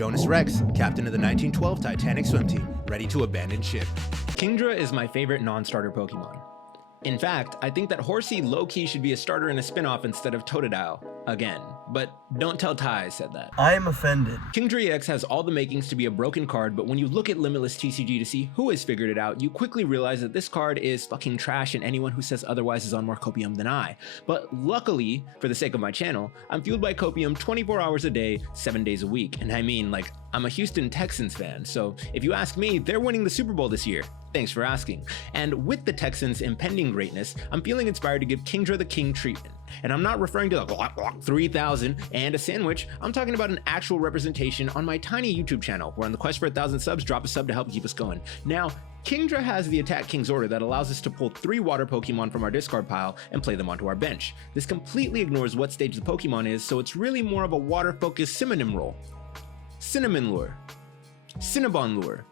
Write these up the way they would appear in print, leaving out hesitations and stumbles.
Jonas Rex, captain of the 1912 Titanic swim team, ready to abandon ship. Kingdra is my favorite non-starter Pokemon. In fact, I think that Horsea low-key should be a starter in a spin-off instead of Totodile, again. But don't tell Ty I said that. I am offended. Kingdra EX has all the makings to be a broken card, but when you look at Limitless TCG to see who has figured it out, you quickly realize that this card is fucking trash and anyone who says otherwise is on more copium than I. But luckily, for the sake of my channel, I'm fueled by copium 24 hours a day, 7 days a week. And I mean, like, I'm a Houston Texans fan, so if you ask me, they're winning the Super Bowl this year. Thanks for asking. And with the Texans' impending greatness, I'm feeling inspired to give Kingdra the king treatment. And I'm not referring to the 3,000 and a sandwich, I'm talking about an actual representation on my tiny YouTube channel. We're on the quest for 1,000 subs, drop a sub to help keep us going. Now, Kingdra has the Attack King's Order that allows us to pull 3 water Pokemon from our discard pile and play them onto our bench. This completely ignores what stage the Pokemon is, so it's really more of a water-focused synonym role. Cinnamon Lure. Cinnabon Lure.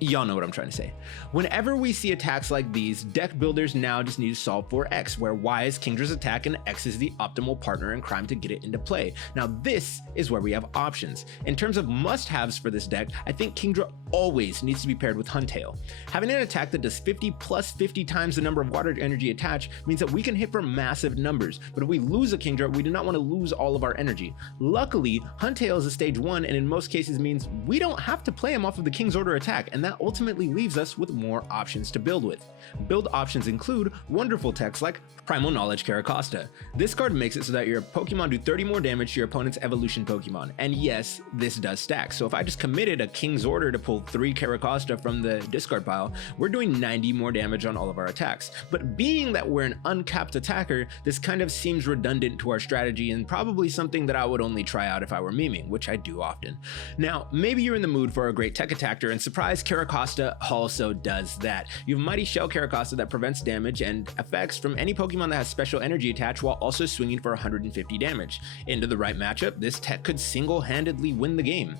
Y'all know what I'm trying to say. Whenever we see attacks like these, deck builders now just need to solve for X, where Y is Kingdra's attack and X is the optimal partner in crime to get it into play. Now this is where we have options. In terms of must-haves for this deck, I think Kingdra always needs to be paired with Huntail. Having an attack that does 50 plus 50 times the number of water energy attached means that we can hit for massive numbers, but if we lose a Kingdra, we do not want to lose all of our energy. Luckily, Huntail is a stage 1 and in most cases means we don't have to play him off of the King's Order attack, and that ultimately leaves us with more options to build with. Build options include wonderful techs like Primal Knowledge Caracosta. This card makes it so that your Pokemon do 30 more damage to your opponent's evolution Pokemon, and yes, this does stack. So if I just committed a King's Order to pull 3 Caracosta from the discard pile, we're doing 90 more damage on all of our attacks. But being that we're an uncapped attacker, this kind of seems redundant to our strategy and probably something that I would only try out if I were meming, which I do often. Now, maybe you're in the mood for a great tech attacker, and surprise, Caracosta also does that. You have Mighty Shell Caracosta that prevents damage and effects from any Pokemon that has special energy attached while also swinging for 150 damage. Into the right matchup, this tech could single-handedly win the game.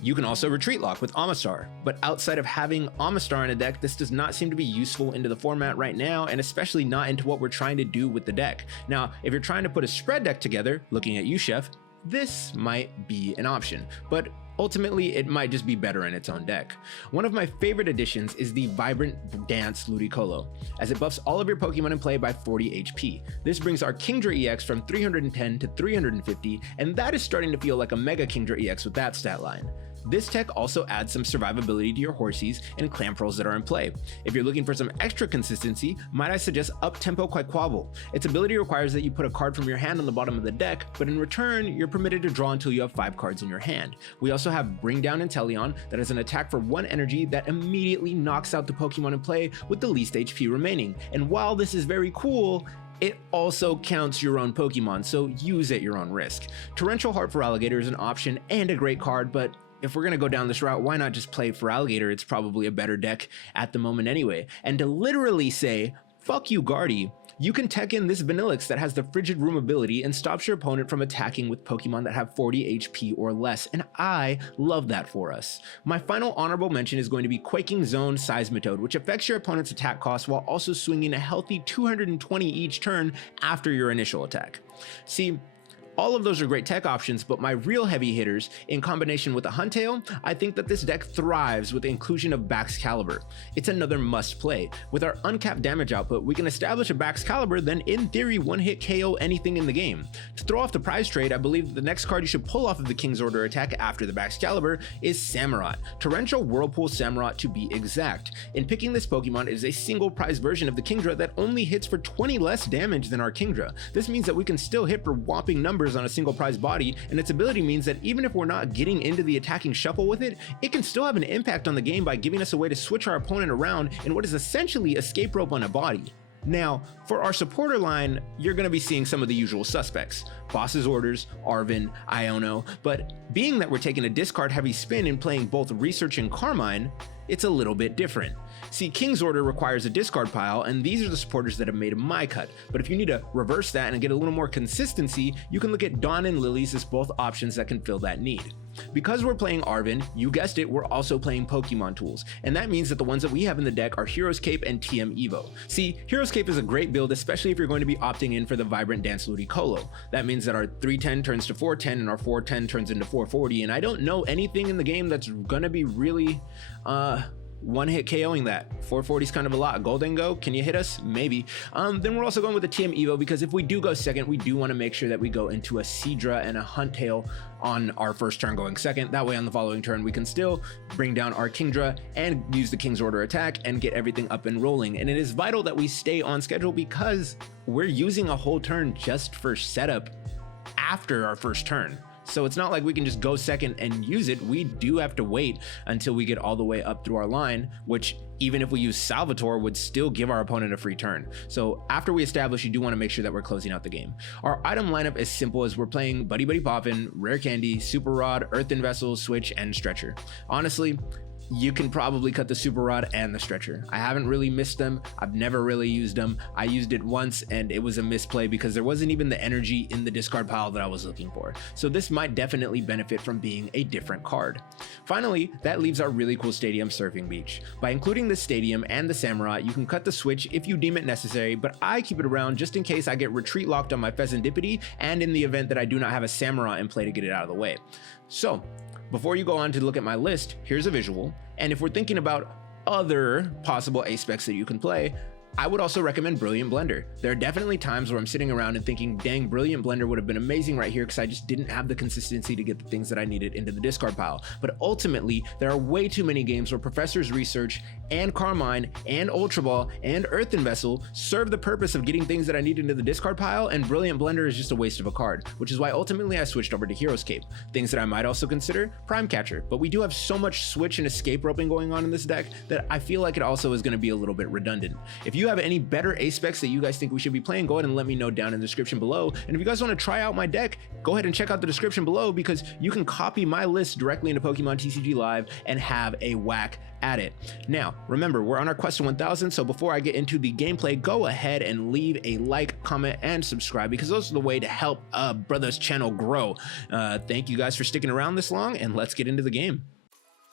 You can also retreat lock with Omastar, but outside of having Omastar in a deck, this does not seem to be useful into the format right now, and especially not into what we're trying to do with the deck. Now, if you're trying to put a spread deck together, looking at you, Chef, this might be an option, but ultimately, it might just be better in its own deck. One of my favorite additions is the Vibrant Dance Ludicolo, as it buffs all of your Pokemon in play by 40 HP. This brings our Kingdra EX from 310 to 350, and that is starting to feel like a Mega Kingdra EX with that stat line. This tech also adds some survivability to your Horseas and Clamperls that are in play. If you're looking for some extra consistency, might I suggest Up-Tempo Quaquaval. Its ability requires that you put a card from your hand on the bottom of the deck, but in return, you're permitted to draw until you have 5 cards in your hand. We also have Bring Down Inteleon that is an attack for 1 energy that immediately knocks out the Pokemon in play with the least HP remaining. And while this is very cool, it also counts your own Pokemon, so use at your own risk. Torrential Heart for Alligator is an option and a great card, but if we're gonna go down this route, why not just play for Alligator? It's probably a better deck at the moment anyway. And to literally say, fuck you, Guardy, you can tech in this Vanillix that has the Frigid Room ability and stops your opponent from attacking with Pokemon that have 40 HP or less, and I love that for us. My final honorable mention is going to be Quaking Zone Seismitoad, which affects your opponent's attack cost while also swinging a healthy 220 each turn after your initial attack. See, all of those are great tech options, but my real heavy hitters, in combination with a Huntail, I think that this deck thrives with the inclusion of Baxcalibur. It's another must play. With our uncapped damage output, we can establish a Baxcalibur, then in theory one-hit KO anything in the game. To throw off the prize trade, I believe that the next card you should pull off of the King's Order attack after the Baxcalibur is Samurott. Torrential Whirlpool Samurott to be exact. In picking this Pokemon, it is a single prize version of the Kingdra that only hits for 20 less damage than our Kingdra. This means that we can still hit for whopping numbers on a single prize body, and its ability means that even if we're not getting into the attacking shuffle with it, it can still have an impact on the game by giving us a way to switch our opponent around in what is essentially escape rope on a body. Now, for our supporter line, you're going to be seeing some of the usual suspects. Boss's Orders, Arven, Iono, but being that we're taking a discard heavy spin and playing both Research and Carmine, it's a little bit different. See, King's Order requires a discard pile, and these are the supporters that have made my cut. But if you need to reverse that and get a little more consistency, you can look at Dawn and Lilies as both options that can fill that need. Because we're playing Arven, you guessed it, we're also playing Pokemon tools, and that means that the ones that we have in the deck are Hero's Cape and TM Evo. See, Hero's Cape is a great build, especially if you're going to be opting in for the Vibrant Dance Ludicolo. That means that our 310 turns to 410 and our 410 turns into 440, and I don't know anything in the game that's gonna be really one-hit KOing that. 440 is kind of a lot. Golden Go, can you hit us? Maybe. Then we're also going with the TM Evo because if we do go second, we do want to make sure that we go into a Seadra and a Huntail on our first turn going second. That way on the following turn, we can still bring down our Kingdra and use the King's Order attack and get everything up and rolling. And it is vital that we stay on schedule because we're using a whole turn just for setup after our first turn. So it's not like we can just go second and use it. We do have to wait until we get all the way up through our line, which even if we use Salvatore would still give our opponent a free turn. So after we establish, you do want to make sure that we're closing out the game. Our item lineup is simple as we're playing Buddy-Buddy Poffin, Rare Candy, Super Rod, Earthen Vessel, Switch, and Stretcher. Honestly, you can probably cut the Super Rod and the Stretcher. I haven't really missed them. I've never really used them. I used it once and it was a misplay because there wasn't even the energy in the discard pile that I was looking for. So this might definitely benefit from being a different card. Finally, that leaves our really cool stadium, Surfing Beach. By including the stadium and the Samurott, you can cut the Switch if you deem it necessary, but I keep it around just in case I get retreat locked on my Fezandipiti and in the event that I do not have a Samurott in play to get it out of the way. So, before you go on to look at my list, here's a visual, and if we're thinking about other possible A-specs that you can play, I would also recommend Brilliant Blender. There are definitely times where I'm sitting around and thinking, dang, Brilliant Blender would have been amazing right here because I just didn't have the consistency to get the things that I needed into the discard pile. But ultimately, there are way too many games where Professor's Research and Carmine and Ultra Ball and Earthen Vessel serve the purpose of getting things that I need into the discard pile, and Brilliant Blender is just a waste of a card, which is why ultimately I switched over to Hero's Cape. Things that I might also consider, Prime Catcher, but we do have so much switch and escape roping going on in this deck that I feel like it also is going to be a little bit redundant. If you have any better A-specs that you guys think we should be playing, go ahead and let me know down in the description below. And if you guys want to try out my deck, go ahead and check out the description below because you can copy my list directly into Pokemon TCG Live and have a whack at it. Now, remember, we're on our quest to 1000, so before I get into the gameplay, go ahead and leave a like, comment, and subscribe because those are the way to help brother's channel grow. Thank you guys for sticking around this long, and let's get into the game.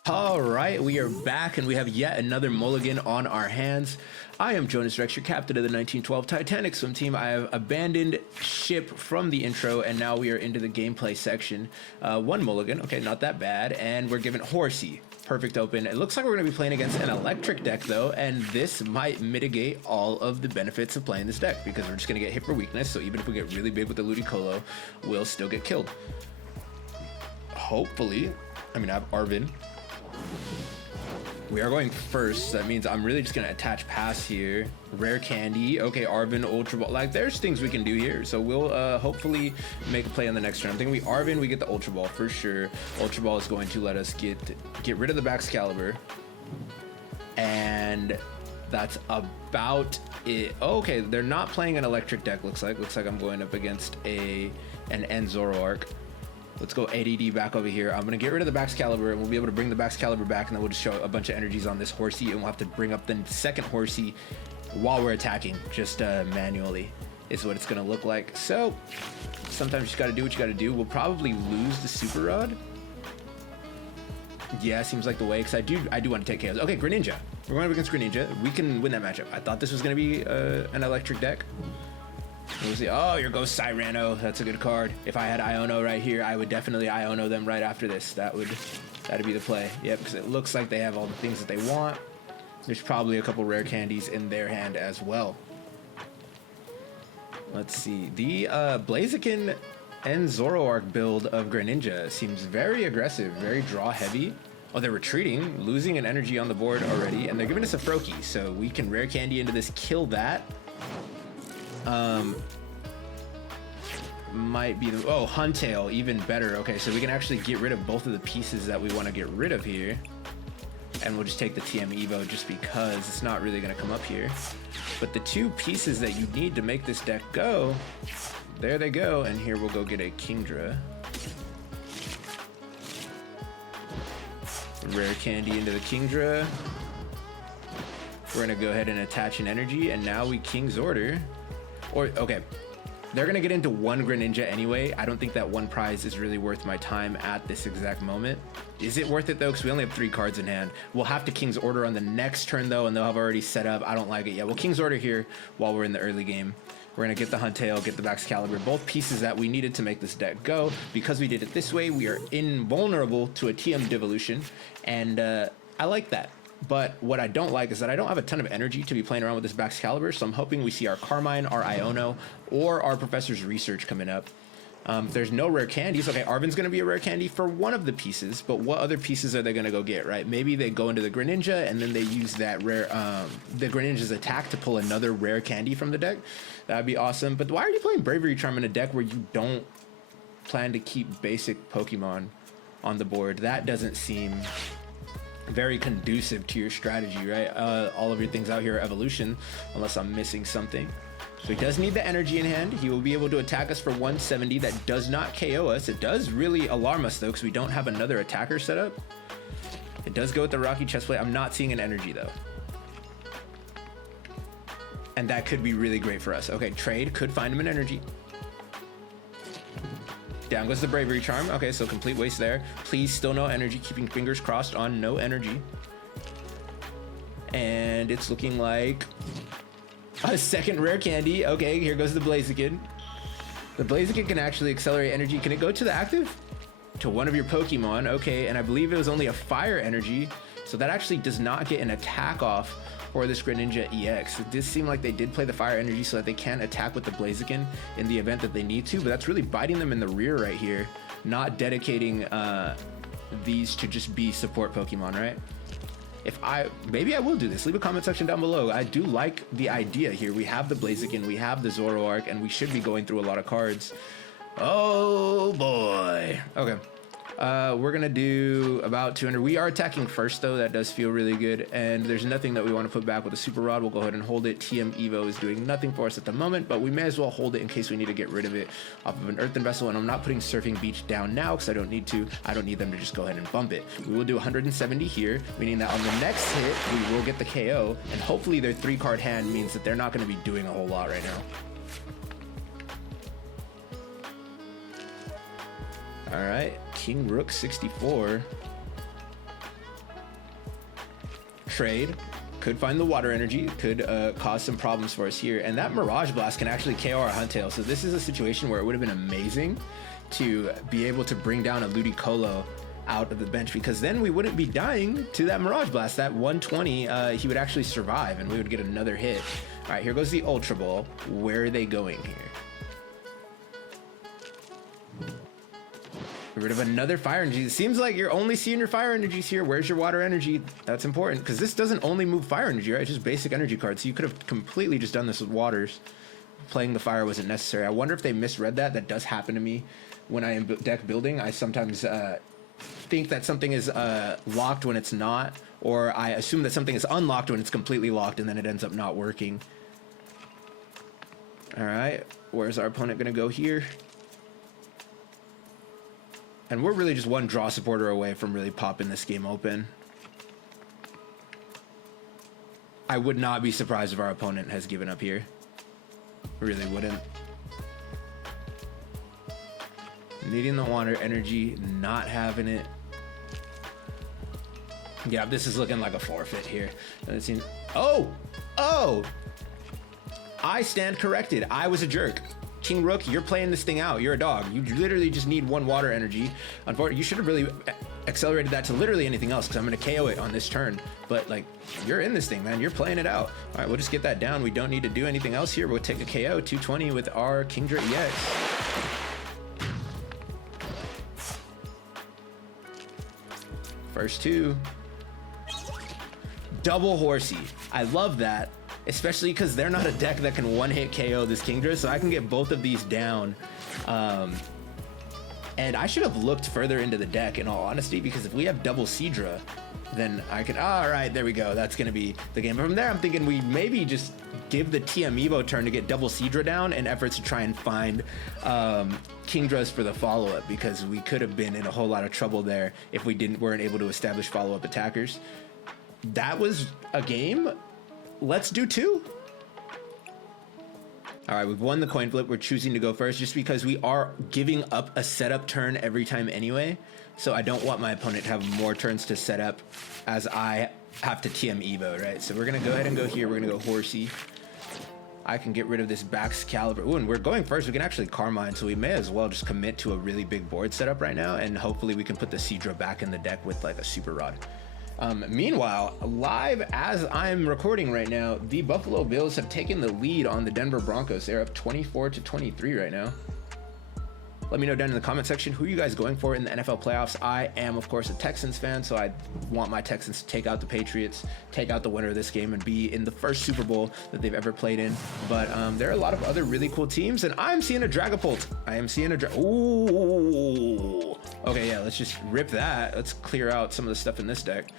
All right, we are back and we have yet another mulligan on our hands. I am Jonas Rex, your captain of the 1912 Titanic swim team. I have abandoned ship from the intro and now we are into the gameplay section. One mulligan, okay, not that bad. And we're given Horsea, perfect open. It looks like we're gonna be playing against an electric deck though, and this might mitigate all of the benefits of playing this deck because we're just gonna get hit for weakness. So even if we get really big with the Ludicolo, we'll still get killed. Hopefully, I mean, I have Arven. We are going first, so that means I'm really just gonna attach pass here. Rare Candy, okay, Arven, Ultra Ball, like there's things we can do here. So we'll hopefully make a play on the next turn. I'm thinking we Arven, we get the Ultra Ball for sure. Ultra Ball is going to let us get rid of the Baxcalibur. And that's about it. Oh, okay, they're not playing an electric deck, looks like. Looks like I'm going up against an Zoroark. Let's go ADD back over here. I'm going to get rid of the Baxcalibur and we'll be able to bring the Baxcalibur back and then we'll just show a bunch of energies on this Horsea and we'll have to bring up the second Horsea while we're attacking, just manually is what it's going to look like. So sometimes you just got to do what you got to do. We'll probably lose the Super Rod. Yeah, seems like the way because I do want to take KOs. Okay, Greninja. We're going up against Greninja. We can win that matchup. I thought this was going to be an electric deck. We'll see. Oh, your Ghost Cyrano. That's a good card. If I had Iono right here, I would definitely Iono them right after this. That'd be the play. Yep, because it looks like they have all the things that they want. There's probably a couple rare candies in their hand as well. Let's see. The Blaziken and Zoroark build of Greninja seems very aggressive, very draw heavy. Oh, they're retreating, losing an energy on the board already, and they're giving us a Froakie, so we can rare candy into this, kill that. Might be the Huntail, even better. Okay, so we can actually get rid of both of the pieces that we want to get rid of here, and we'll just take the TM Evo just because it's not really going to come up here. But the two pieces that you need to make this deck go, there they go. And here we'll go get a Kingdra, rare candy into the Kingdra. We're gonna go ahead and attach an energy, and now we King's Order. Or, okay. They're gonna get into one Greninja anyway. I don't think that one prize is really worth my time at this exact moment. Is it worth it though? Because we only have 3 cards in hand. We'll have to King's Order on the next turn though, and they'll have already set up. I don't like it yet. We'll King's Order here while we're in the early game. We're gonna get the Huntail, get the Baxcalibur, both pieces that we needed to make this deck go. Because we did it this way, we are invulnerable to a TM devolution, and I like that. But what I don't like is that I don't have a ton of energy to be playing around with this Baxcalibur, so I'm hoping we see our Carmine, our Iono, or our Professor's Research coming up. There's no rare candies. Okay, Arven's going to be a rare candy for one of the pieces, but what other pieces are they going to go get, right? Maybe they go into the Greninja, and then they use that rare, the Greninja's attack to pull another rare candy from the deck. That'd be awesome. But why are you playing Bravery Charm in a deck where you don't plan to keep basic Pokemon on the board? That doesn't seem very conducive to your strategy, right? All of your things out here are evolution, unless I'm missing something. So he does need the energy in hand. He will be able to attack us for 170. That does not KO us. It does really alarm us though, because we don't have another attacker set up. It does go with the Rocky Chestplate. I'm not seeing an energy though, and that could be really great for us. Okay, trade could find him an energy. Down goes the Bravery Charm. Okay, so complete waste there. Please, still no energy. Keeping fingers crossed on no energy. And it's looking like a second rare candy. Okay, here goes the Blaziken. The Blaziken can actually accelerate energy. Can it go to the active? To one of your Pokemon. Okay, and I believe it was only a fire energy. So that actually does not get an attack off for this Greninja EX. It did seem like they did play the fire energy so that they can attack with the Blaziken in the event that they need to, but that's really biting them in the rear right here, not dedicating these to just be support Pokemon, right? Maybe I will do this. Leave a comment section down below. I do like the idea here. We have the Blaziken, we have the Zoroark, and we should be going through a lot of cards. Oh boy. Okay. We're gonna do about 200. We are attacking first though. That does feel really good, and there's nothing that we want to put back with a Super Rod. We'll go ahead and hold it. TM Evo is doing nothing for us at the moment, but we may as well hold it in case we need to get rid of it off of an Earthen Vessel. And I'm not putting Surfing Beach down now because I don't need to. I don't need them to just go ahead and bump it. We will do 170 here, meaning that on the next hit we will get the KO, and hopefully their 3-card hand means that they're not going to be doing a whole lot right now. All right, King Rook 64. Trade. Could find the water energy. Could cause some problems for us here. And that Mirage Blast can actually KO our Huntail. So this is a situation where it would have been amazing to be able to bring down a Ludicolo out of the bench, because then we wouldn't be dying to that Mirage Blast. That 120, he would actually survive and we would get another hit. All right, here goes the Ultra Ball. Where are they going here? Get rid of another fire energy. It seems like you're only seeing your fire energies here. Where's your water energy? That's important because this doesn't only move fire energy, right? It's just basic energy cards. So you could have completely just done this with waters. Playing the fire wasn't necessary. I wonder if they misread that. That does happen to me when I am deck building. I sometimes think that something is locked when it's not, or I assume that something is unlocked when it's completely locked, and then it ends up not working. All right, where's our opponent gonna go here? And we're really just one draw supporter away from really popping this game open. I would not be surprised if our opponent has given up here. Really wouldn't. Needing the water energy, not having it. Yeah, this is looking like a forfeit here. It seems. Oh! I stand corrected. I was a jerk. King Rook, you're playing this thing out. You're a dog. You literally just need one water energy. Unfortunately, you should have really accelerated that to literally anything else, because I'm going to KO it on this turn. But, like, you're in this thing, man. You're playing it out. All right, we'll just get that down. We don't need to do anything else here. We'll take a KO, 220 with our Kingdra EX. First two. Double Horsea. I love that. Especially because they're not a deck that can one-hit KO this Kingdra, so I can get both of these down. And I should have looked further into the deck, in all honesty, because if we have double Seadra, then I can... All right, there we go. That's going to be the game. But from there, I'm thinking we maybe just give the TM Evo turn to get double Seadra down in efforts to try and find Kingdras for the follow-up, because we could have been in a whole lot of trouble there if we weren't able to establish follow-up attackers. That was a game let's do 2. All right, we've won the coin flip. We're choosing to go first just because we are giving up a setup turn every time anyway. So I don't want my opponent to have more turns to set up as I have to TM Evo, right? So we're gonna go ahead and go here. We're gonna go Horsea. I can get rid of this Baxcalibur. Ooh, and we're going first. We can actually Carmine, so we may as well just commit to a really big board setup right now, and hopefully we can put the Seadra back in the deck with like a Super Rod. Meanwhile, live as I'm recording right now, the Buffalo Bills have taken the lead on the Denver Broncos. They're up 24-23 right now. Let me know down in the comment section who you guys going for in the NFL playoffs. I am, of course, a Texans fan, so I want my Texans to take out the Patriots, take out the winner of this game, and be in the first Super Bowl that they've ever played in. But there are a lot of other really cool teams, and I'm seeing a Dragapult. I am seeing a Ooh. Okay, yeah, let's just rip that. Let's clear out some of the stuff in this deck.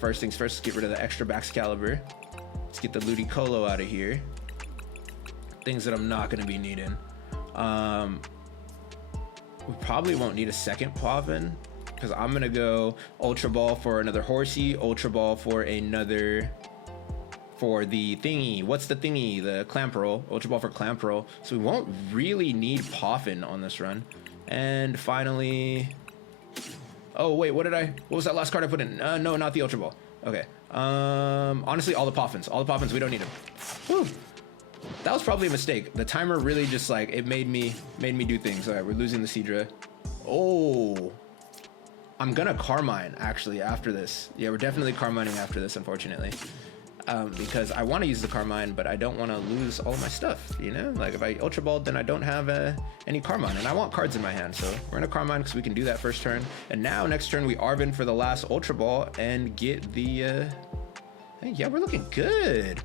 First things first, let's get rid of the extra Baxcalibur. Let's get the Ludicolo out of here. Things that I'm not going to be needing. We probably won't need a second Poffin because I'm gonna go Ultra Ball for another Horsea, Ultra Ball for another, for the thingy. What's the thingy? The Clamperl, Ultra Ball for Clamperl. So we won't really need Poffin on this run. And finally, oh wait, what was that last card I put in? No, not the Ultra Ball. Okay. Honestly, all the Poffins, we don't need them. Woo. That was probably a mistake. The timer really just like, it made me do things. All right, we're losing the Seadra. Oh, I'm gonna Carmine actually after this. Yeah, we're definitely Carmining after this, unfortunately. Because I want to use the Carmine, but I don't want to lose all of my stuff, you know? Like if I Ultra Balled, then I don't have any Carmine, and I want cards in my hand, so we're gonna Carmine because we can do that first turn. And now next turn we Arven for the last Ultra Ball and get the, hey, yeah, we're looking good.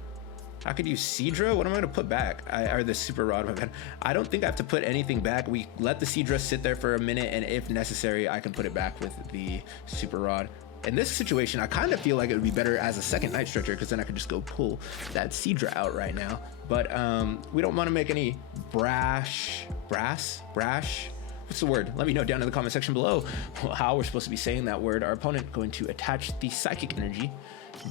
I could use Seadra. What am I going to put back? Or the Super Rod, my bad. I don't think I have to put anything back. We let the Seadra sit there for a minute, and if necessary, I can put it back with the Super Rod. In this situation, I kind of feel like it would be better as a second Night Stretcher, because then I could just go pull that Seadra out right now. But we don't want to make any brash? What's the word? Let me know down in the comment section below how we're supposed to be saying that word. Our opponent going to attach the Psychic Energy,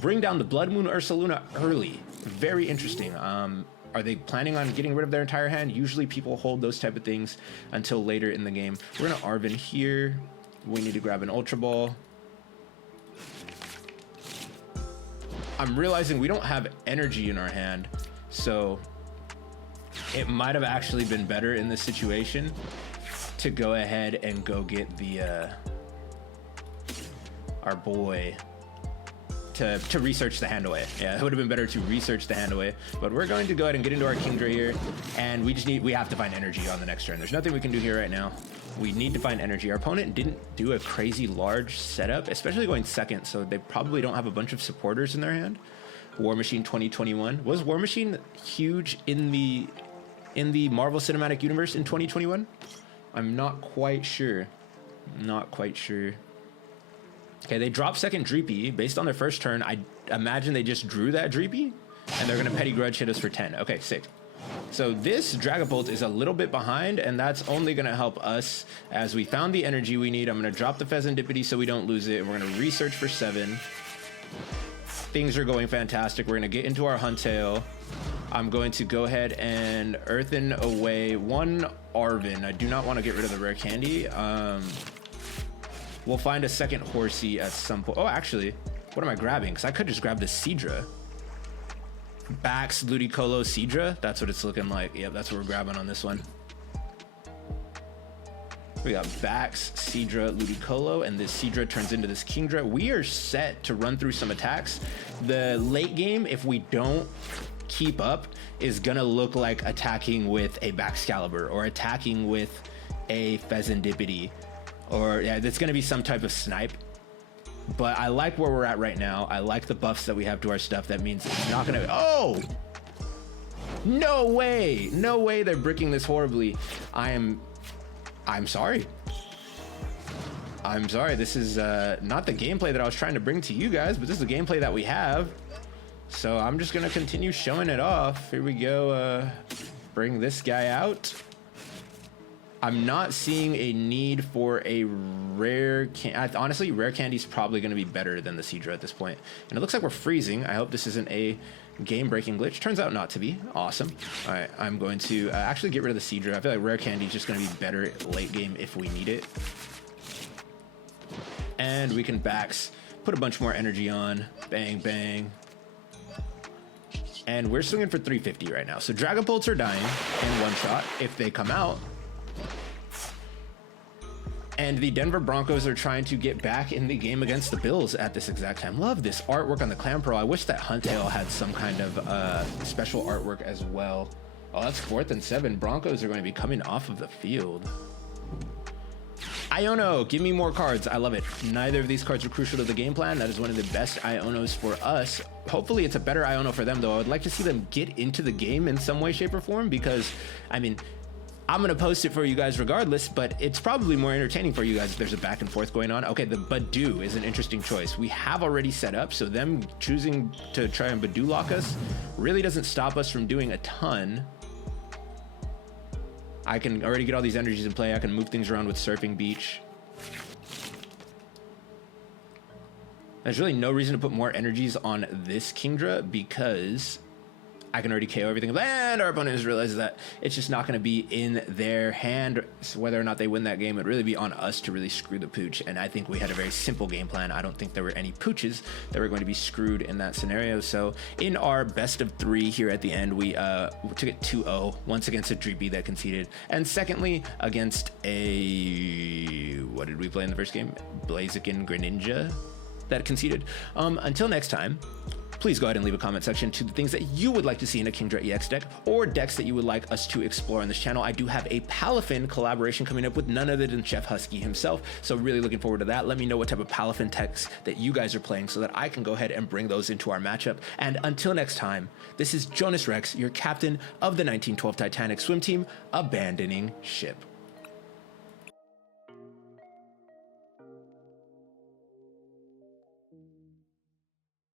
bring down the Blood Moon Ursaluna early. Very interesting. Are they planning on getting rid of their entire hand? Usually people hold those type of things until later in the game. We're gonna Arven here. We need to grab an Ultra Ball. I'm realizing we don't have energy in our hand, so it might have actually been better in this situation to go ahead and go get the our boy to research the hand away. Yeah, it would have been better to research the hand away, but we're going to go ahead and get into our Kingdra here, and we have to find energy on the next turn. There's nothing we can do here right now. We need to find energy. Our opponent didn't do a crazy large setup, especially going second, so they probably don't have a bunch of supporters in their hand. War Machine 2021. Was War Machine huge in the Marvel Cinematic Universe in 2021? I'm not quite sure. Not quite sure. Okay, they dropped second Dreepy. Based on their first turn, I imagine they just drew that Dreepy, and they're gonna Petty Grudge hit us for 10. Okay, sick. So this Dragapult is a little bit behind, and that's only gonna help us as we found the energy we need. I'm gonna drop the Fezandipiti so we don't lose it. We're gonna research for 7. Things are going fantastic. We're gonna get into our Huntail. I'm going to go ahead and Earthen away 1 Arven. I do not want to get rid of the Rare Candy. We'll find a second Horsea at some point. Oh, actually, what am I grabbing? Because I could just grab the Seadra. Bax, Ludicolo, Seadra. That's what it's looking like. Yep, that's what we're grabbing on this one. We got Bax, Seadra, Ludicolo, and this Seadra turns into this Kingdra. We are set to run through some attacks. The late game, if we don't keep up, is gonna look like attacking with a Baxcalibur or attacking with a Fezandipiti, or yeah, it's gonna be some type of snipe. But I like where we're at right now. I like the buffs that we have to our stuff. That means it's not gonna, oh! No way, no way they're bricking this horribly. I'm sorry. I'm sorry, this is not the gameplay that I was trying to bring to you guys, but this is the gameplay that we have. So I'm just gonna continue showing it off. Here we go, bring this guy out. I'm not seeing a need for a rare honestly, Rare Candy's probably going to be better than the Seadra at this point. And it looks like we're freezing. I hope this isn't a game-breaking glitch. Turns out not to be. Awesome. All right, I'm going to actually get rid of the Seadra. I feel like Rare Candy's just going to be better late game if we need it. And we can Bax, put a bunch more energy on. Bang, bang. And we're swinging for 350 right now. So Dragapults are dying in one shot if they come out. And the Denver Broncos are trying to get back in the game against the Bills at this exact time. Love this artwork on the Clamperl. I wish that Huntail had some kind of special artwork as well. Oh, that's 4th and 7. Broncos are going to be coming off of the field. Iono, give me more cards. I love it. Neither of these cards are crucial to the game plan. That is one of the best Ionos for us. Hopefully it's a better Iono for them, though. I would like to see them get into the game in some way, shape, or form, because, I mean, I'm going to post it for you guys regardless, but it's probably more entertaining for you guys if there's a back and forth going on. Okay, the Badoo is an interesting choice. We have already set up, so them choosing to try and Badoo lock us really doesn't stop us from doing a ton. I can already get all these energies in play. I can move things around with Surfing Beach. There's really no reason to put more energies on this Kingdra because I can already KO everything, and our opponent has realized that it's just not going to be in their hand. So whether or not they win that game would really be on us to really screw the pooch, and I think we had a very simple game plan. I don't think there were any pooches that were going to be screwed in that scenario. So in our best of 3 here at the end, we took it 2-0, once against a Dreepy that conceded, and secondly against a, what did we play in the first game? Blaziken Greninja that conceded. Until next time, please go ahead and leave a comment section to the things that you would like to see in a Kingdra EX deck or decks that you would like us to explore on this channel. I do have a Palafin collaboration coming up with none other than Chef Husky himself, so really looking forward to that. Let me know what type of Palafin decks that you guys are playing so that I can go ahead and bring those into our matchup. And until next time, this is Jonas Rex, your captain of the 1912 Titanic swim team, abandoning ship.